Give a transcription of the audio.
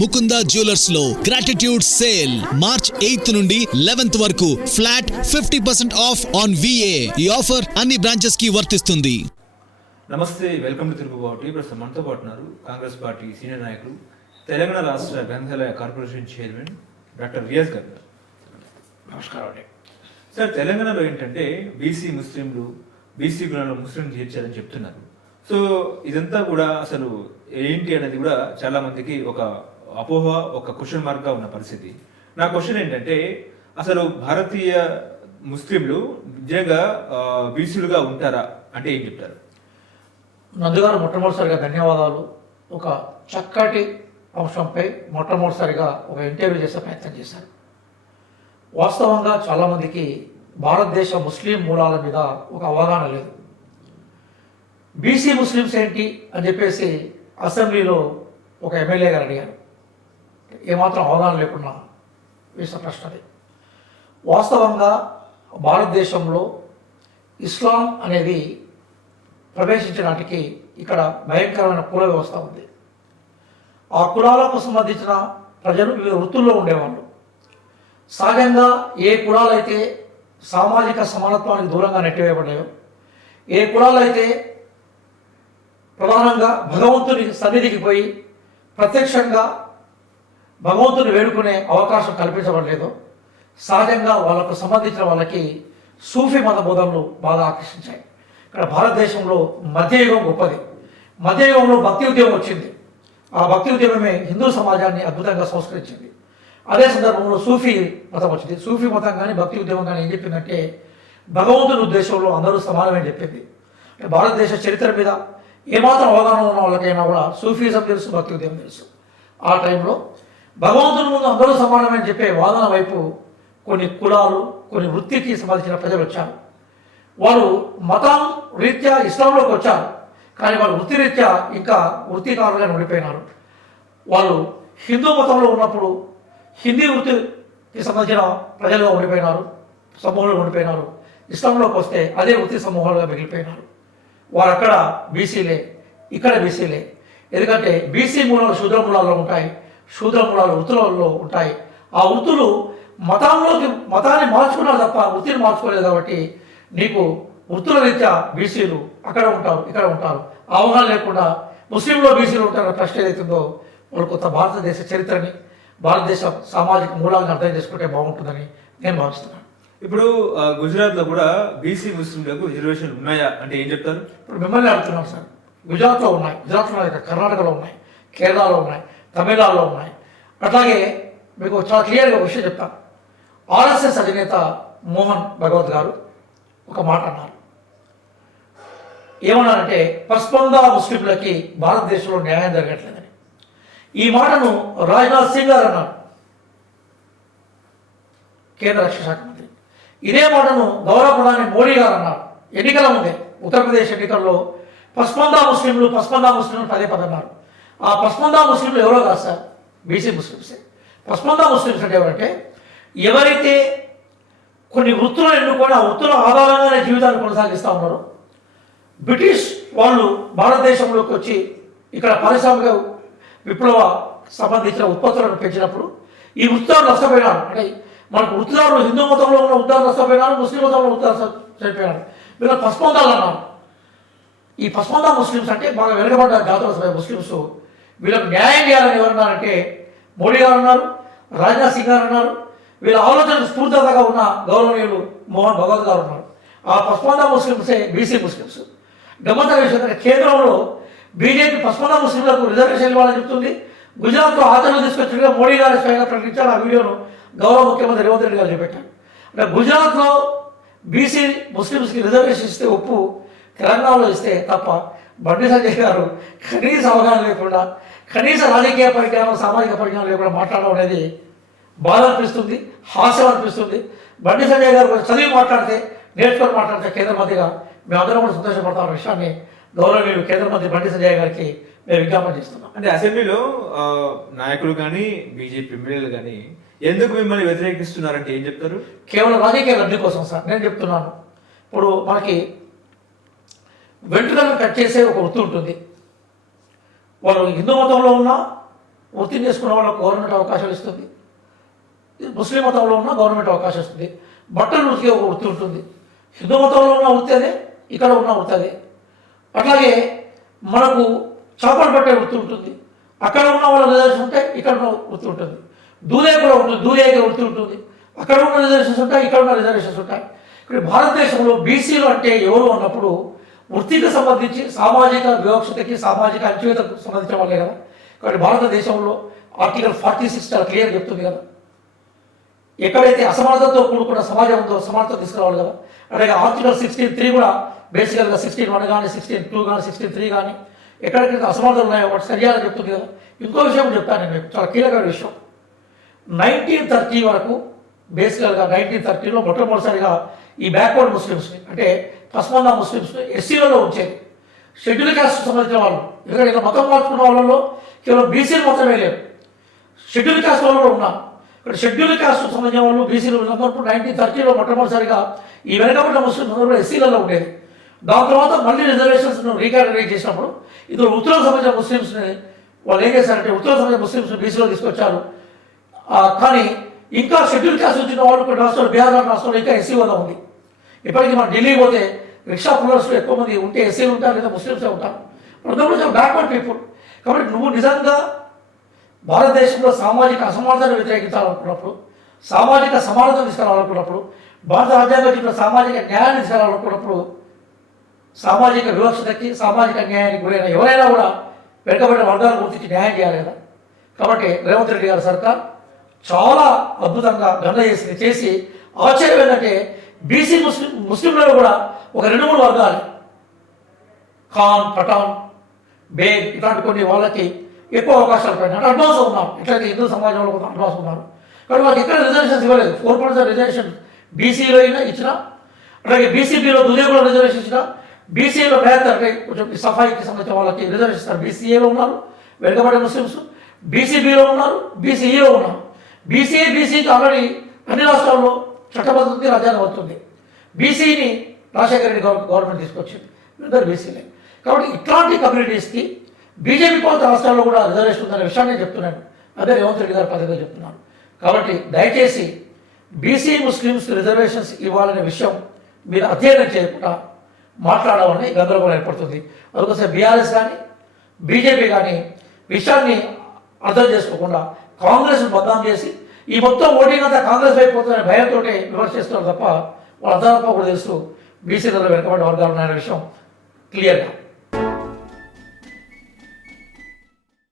Mukunda jewellers లో gratitude sale March 8th నుండి 11th వరకు ఫ్లాట్ 50% ఆఫ్ ఆన్ VA. ఈ ఆఫర్ అన్ని బ్రాంచెస్ కి వర్తిస్తుంది. నమస్తే, వెల్కమ్ టు తెలుగు బాటి. ప్రస్తుతం మనతో పాటు ఉన్నారు కాంగ్రెస్ పార్టీ సీనియర్ నాయకులు, తెలంగాణ రాష్ట్ర గ్రంథాలయ కార్పొరేషన్ చైర్మన్ డాక్టర్ రియాజ్ గారు. నమస్కారం అండి. సార్, తెలంగాణలో ఏంటంటే బీసీ ముస్లింలు, బీసీ కులాల్లో ముస్లిం చేర్చారని చెప్తున్నారు. సో ఇదంతా కూడా అసలు ఏంటి అనేది కూడా చాలా మందికి ఒక అపోహ, ఒక క్వశ్చన్ మార్క్గా ఉన్న పరిస్థితి. నా క్వశ్చన్ ఏంటంటే, అసలు భారతీయ ముస్లింలు నిజంగా బీసీలుగా ఉంటారా అంటే ఏం చెప్తారు? నందుగారు మొట్టమొదటిసారిగా ధన్యవాదాలు. ఒక చక్కటి అంశంపై మొట్టమొదటిసారిగా ఒక ఇంటర్వ్యూ చేసే ప్రయత్నం చేశారు. వాస్తవంగా చాలామందికి భారతదేశ ముస్లిం మూలాల మీద ఒక అవగాహన లేదు. బీసీ ముస్లిమ్స్ ఏంటి అని చెప్పేసి అసెంబ్లీలో ఒక ఎమ్మెల్యే గారు అడిగారు. ఏమాత్రం అవగాహన లేకుండా వేసిన ప్రశ్నది. వాస్తవంగా భారతదేశంలో ఇస్లాం అనేది ప్రవేశించడానికి ఇక్కడ భయంకరమైన కుల వ్యవస్థ ఉంది. ఆ కులాలకు సంబంధించిన ప్రజలు వివిధ వృత్తుల్లో ఉండేవాళ్ళు. సహజంగా ఏ కులాలైతే సామాజిక సమానత్వానికి దూరంగా నెట్టివేయబడ్డాయో, ఏ కులాలైతే ప్రధానంగా భగవంతుని సన్నిధికి పోయి ప్రత్యక్షంగా భగవంతుని వేడుకునే అవకాశం కల్పించబడలేదో, సహజంగా వాళ్ళకు సంబంధించిన వాళ్ళకి సూఫీ మత బోధనలు బాగా ఆకర్షించాయి. ఇక్కడ భారతదేశంలో మధ్యయుగం గొప్పది. మధ్యయుగంలో భక్తి ఉద్యమం వచ్చింది. ఆ భక్తి ఉద్యమమే హిందూ సమాజాన్ని అద్భుతంగా సంస్కరించింది. అదే సందర్భంలో సూఫీ మతం వచ్చింది. సూఫీ మతం కానీ భక్తి ఉద్యమం కానీ ఏం చెప్పిందంటే, భగవంతుని ఉద్దేశంలో అందరూ సమానమని చెప్పింది. భారతదేశ చరిత్ర మీద ఏమాత్రం అవగాహన ఉన్న వాళ్ళకైనా కూడా సూఫీజం తెలుసు, భక్తి ఉద్యమం తెలుసు. ఆ టైంలో భగవంతుని ముందు అందరూ సమానమని చెప్పే వాదన వైపు కొన్ని కులాలు, కొన్ని వృత్తికి సంబంధించిన ప్రజలు వచ్చారు. వారు మతం రీత్యా ఇస్లాంలోకి వచ్చారు, కానీ వాళ్ళు వృత్తి రీత్యా ఇంకా వృత్తికారులుగా ఉండిపోయినారు. వాళ్ళు హిందూ మతంలో ఉన్నప్పుడు హిందీ వృత్తికి సంబంధించిన ప్రజలుగా ఉండిపోయినారు, సమూహాలుగా ఉండిపోయినారు. ఇస్లాంలోకి వస్తే అదే వృత్తి సమూహాలుగా మిగిలిపోయినారు. వారు అక్కడ బీసీలే, ఇక్కడ బీసీలే. ఎందుకంటే బీసీ మూలాలు శూద్ర మూలాల్లో ఉంటాయి, శూద్ర మూలాలు వృత్తులలో ఉంటాయి. ఆ వృత్తులు మతాన్ని మార్చుకున్నారు తప్ప వృత్తిని మార్చుకోలేదు. కాబట్టి నీకు వృత్తుల రీత్యా బీసీలు అక్కడ ఉంటారు, ఇక్కడ ఉంటారు. అవగాహన లేకుండా ముస్లింలో బీసీలు ఉంటారన్న ప్రశ్న ఏదైతుందో వాళ్ళు కొత్త భారతదేశ చరిత్రని, భారతదేశ సామాజిక మూలాలను అర్థం చేసుకుంటే బాగుంటుందని నేను భావిస్తున్నాను. ఇప్పుడు గుజరాత్లో కూడా బీసీ ముస్లింలకు రిజర్వేషన్లు ఉన్నాయా అంటే ఏం చెప్తారు? ఇప్పుడు మిమ్మల్ని అడుగుతున్నాం సార్. గుజరాత్లో ఉన్నాయి, కర్ణాటకలో ఉన్నాయి, కేరళలో ఉన్నాయి, తమిళనాడులో ఉన్నాయి. అట్లాగే మీకు చాలా క్లియర్గా ఒక విషయం చెప్తాను. RSS అధినేత మోహన్ భగవత్ గారు ఒక మాట అన్నారు. ఏమన్నారంటే, పస్మందా ముస్లింలకి భారతదేశంలో న్యాయం జరగట్లేదని. ఈ మాటను రాజ్నాథ్ సింగ్ గారు అన్నారు, కేంద్ర రక్షణ శాఖ మంత్రి. ఇదే మాటను గౌరవ ప్రధాని మోడీ గారు అన్నారు ఎన్నికల ముందే. ఉత్తరప్రదేశ్ ఎన్నికల్లో పస్మందా ముస్లింలు పదే అన్నారు. ఆ పస్మందా ముస్లింలు ఎవరో కాదు సార్, బీసీ ముస్లింసే. పస్మందా ముస్లింస్ అంటే ఎవరంటే, ఎవరైతే కొన్ని వృత్తులను ఎన్నుకొని ఆ వృత్తుల ఆధారంగానే జీవితాన్ని కొనసాగిస్తూ ఉన్నారో, బ్రిటిష్ వాళ్ళు భారతదేశంలోకి వచ్చి ఇక్కడ పారిశ్రామిక విప్లవ సంబంధించిన ఉత్పత్తులను పెంచినప్పుడు ఈ వృత్తులు నష్టపోయినారు. అంటే మనకు వృత్తిదారులు హిందూ మతంలో ఉన్న వృత్తాలు నష్టపోయినారు, ముస్లిం మతంలో వృత్తాలు చనిపోయినారు. వీళ్ళకి పస్మందాలు అన్నారు. ఈ పస్మందా ముస్లిమ్స్ అంటే బాగా వెనుకబడ్డ జాతుల ముస్లిమ్స్. వీళ్ళకి న్యాయం చేయాలని ఎవరన్నారంటే మోడీ గారు అన్నారు, రాజ్నాథ్ సింగ్ గారు అన్నారు. వీళ్ళ ఆలోచనకు స్ఫూర్తిదాతగా ఉన్న గౌరవనీయులు మోహన్ భగవత్ గారు ఉన్నారు. ఆ పస్మందా ముస్లిమ్సే బీసీ ముస్లిమ్స్. గమ్మత్తైన విషయం, కేంద్రంలో బీజేపీ పస్మందా ముస్లింలకు రిజర్వేషన్ ఇవ్వాలని చెప్తుంది. గుజరాత్లో ఆచరణ తీసుకొచ్చినట్టుగా మోడీ గారు స్వయంగా ప్రకటించారు. ఆ వీడియోను గౌరవ ముఖ్యమంత్రి రేవంత్ రెడ్డి గారు చూపెట్టారు. అంటే గుజరాత్లో బీసీ ముస్లిమ్స్కి రిజర్వేషన్ ఇస్తే ఒప్పు, తెలంగాణలో ఇస్తే తప్ప. బండి సంజయ్ గారు కనీస అవగాహన లేకుండా, కనీస రాజకీయ పరిజ్ఞానం, సామాజిక పరిజ్ఞానం లేకుండా మాట్లాడడం అనేది బాధ అనిపిస్తుంది, హాస్యం అనిపిస్తుంది. బండి సంజయ్ గారు కొంచెం చదివి మాట్లాడితే, నేర్చుకొని మాట్లాడితే కేంద్ర మంత్రిగా మేమందరం కూడా సంతోషపడతాం విషయాన్ని గౌరవనీయులు కేంద్ర మంత్రి బండి సంజయ్ గారికి మేము విజ్ఞాపన చేస్తున్నాం. అంటే అసెంబ్లీలో నాయకులు కానీ బీజేపీ ఎమ్మెల్యేలు కానీ ఎందుకు మిమ్మల్ని వ్యతిరేకిస్తున్నారంటే ఏం చెప్తారు? కేవలం రాజకీయ లబ్ధి కోసం సార్. నేను చెప్తున్నాను, ఇప్పుడు మనకి వెంట్రుకలను కట్ చేసే ఒక వృత్తి ఉంటుంది. వాళ్ళు హిందూ మతంలో ఉన్నా వృత్తిని చేసుకున్న వాళ్ళకు గవర్నమెంట్ అవకాశాలు ఇస్తుంది. ముస్లిం మతంలో ఉన్న గవర్నమెంట్ అవకాశం ఇస్తుంది. బట్టలు వృత్తికి ఒక వృత్తి ఉంటుంది. హిందూ మతంలో ఉన్న వృత్తి అదే, ఇక్కడ ఉన్న వృత్తి అదే. అట్లాగే మనకు చేపలు పట్టే వృత్తి ఉంటుంది. అక్కడ ఉన్న వాళ్ళ రిజర్వేషన్ ఉంటాయి, ఇక్కడ ఉన్న వృత్తి ఉంటుంది. దూరే కూడా ఉంటుంది, దూరేగే వృత్తి ఉంటుంది. అక్కడ ఉన్న రిజర్వేషన్స్ ఉంటాయి, ఇక్కడ ఉన్న రిజర్వేషన్స్ ఉంటాయి. ఇక్కడ భారతదేశంలో బీసీలు అంటే ఎవరు అన్నప్పుడు వృత్తికి సంబంధించి సామాజిక వివక్షతకి సామాజిక అణచివేతకు సంబంధించిన వాళ్ళే కదా. కాబట్టి భారతదేశంలో ఆర్టికల్ 46 చాలా క్లియర్ చెప్తుంది కదా, ఎక్కడైతే అసమానతతో కూడుకున్న సమాజం ఉందో సమానత తీసుకురావాలి కదా. అలాగే ఆర్టికల్ 16(3) కూడా బేసికల్గా 16(1) కానీ 16(2) కానీ 16(3) కానీ ఎక్కడెక్కడైతే అసమానతలు ఉన్నాయో వాటి సరియాలని చెప్తుంది కదా. ఇంకో విషయం చెప్తాను నేను మీకు, చాలా కీలకమైన విషయం. 1930 వరకు బేసికల్గా 1930లో మొట్టమొదటిసారిగా ఈ బ్యాక్వర్డ్ ముస్లిమ్స్ని అంటే పస్మందా ముస్లిమ్స్ని ఎస్సీలలో ఉంచేది. షెడ్యూల్ క్యాస్ట్ సంబంధించిన వాళ్ళు, ఎందుకంటే ఇలా మతం మార్చుకున్న వాళ్ళలో కేవలం బీసీలు మాత్రమే లేరు, షెడ్యూల్ క్యాస్ట్ వాళ్ళు కూడా ఉన్నారు. ఇక్కడ షెడ్యూల్ క్యాస్ట్ సంబంధించిన వాళ్ళు బీసీలు ఉన్నప్పుడు 1930లో మొట్టమొదటిసారిగా ఈ వెనకబడ్డ ముస్లిమ్స్ అందరూ కూడా ఎస్సీలలో ఉండేది. దాని తర్వాత మళ్ళీ రిజర్వేషన్స్ను రీకేటగరైజ్ చేసినప్పుడు ఇందులో ఉత్తరాలకు సంబంధించిన ముస్లిమ్స్ని వాళ్ళు ఏం చేశారంటే ఉత్తరాలకు సంబంధించిన ముస్లిమ్స్ని బీసీలో తీసుకొచ్చారు. కానీ ఇంకా షెడ్యూల్ క్యాస్ట్ వచ్చిన వాళ్ళు కొన్ని రాష్ట్రాలు, బీహార్ రాష్ట్రంలో ఇంకా ఎస్సీ హోదా ఉంది. ఇప్పటికీ మనం ఢిల్లీ పోతే రిక్షా పుల్లర్స్లో ఎక్కువ మంది ఉంటే ఎస్సీలు ఉంటారు, లేదా ముస్లిమ్సే ఉంటారు. ప్రజలు బ్యాక్వర్డ్ పీపుల్. కాబట్టి నువ్వు నిజంగా భారతదేశంలో సామాజిక అసమానతను వ్యతిరేకించాలనుకున్నప్పుడు, సామాజిక సమానతను తీసుకురావాలనుకున్నప్పుడు, భారత రాజ్యాంగం చెప్పిన సామాజిక న్యాయాన్ని తీసుకురావాలనుకున్నప్పుడు, సామాజిక వివక్షతకి సామాజిక న్యాయానికి గురైన ఎవరైనా కూడా వెనుకబడిన వర్గాలను గుర్తించి న్యాయం చేయాలి కదా. కాబట్టి రేవంత్ రెడ్డి గారి సర్కార్ చాలా అద్భుతంగా గండ చేసి ఆశ్చర్యం ఏంటంటే బీసీ ముస్లింలలో కూడా ఒక 2-3 వర్గాలు, ఖాన్, పఠాన్, బేగ్ ఇట్లాంటి కొన్ని వాళ్ళకి ఎక్కువ అవకాశాలు పడినాయి. అంటే అడ్వాన్స్ ఉన్నారు, ఎట్లయితే హిందూ సమాజంలో కొంత అడ్వాన్స్ ఉన్నారు. కాబట్టి వాళ్ళకి ఎక్కడ రిజర్వేషన్స్ ఇవ్వలేదు. 4% రిజర్వేషన్ బీసీలో అయినా ఇచ్చిన, అలాగే బీసీబీలో దుర్యోగుల రిజర్వేషన్ ఇచ్చిన, బీసీలో మేత అంటే కొంచెం సఫాయికి సంబంధించిన వాళ్ళకి రిజర్వేషన్ బీసీఏలో ఉన్నారు వెనుకబడే ముస్లిమ్స్, బీసీబీలో ఉన్నారు, బీసీఈలో ఉన్నారు. బీసీకి ఆల్రెడీ అన్ని రాష్ట్రాల్లో చట్టబద్ధత రాజ్యాంగం అవుతుంది. బీసీని రాజశేఖర రెడ్డి గవర్నమెంట్ తీసుకొచ్చింది, అందరు బీసీలే. కాబట్టి ఇట్లాంటి కమ్యూనిటీస్కి బీజేపీ పాలిత రాష్ట్రాల్లో కూడా రిజర్వేషన్ ఉందనే విషయాన్ని నేను చెప్తున్నాను. అదే రేవంత్ రెడ్డి గారి పద్ధతిగా చెప్తున్నాను. కాబట్టి దయచేసి బీసీ ముస్లిమ్స్ రిజర్వేషన్స్ ఇవ్వాలనే విషయం మీరు అధ్యయనం చేయకుండా మాట్లాడాలని గందరగోళం ఏర్పడుతుంది. అందుకోసం బీఆర్ఎస్ కానీ బీజేపీ కానీ విషయాన్ని అర్థం చేసుకోకుండా కాంగ్రెస్ను బదనాం చేసి ఈ మొత్తం ఓటింగ్ అంతా కాంగ్రెస్ వైపు పోతుందనే భయంతో విమర్శిస్తున్నారు తప్ప వాళ్ళంతా కూడా తెలుసు బీసీలలో వెనుకబడిన వర్గాలు ఉన్నాయనే విషయం క్లియర్గా.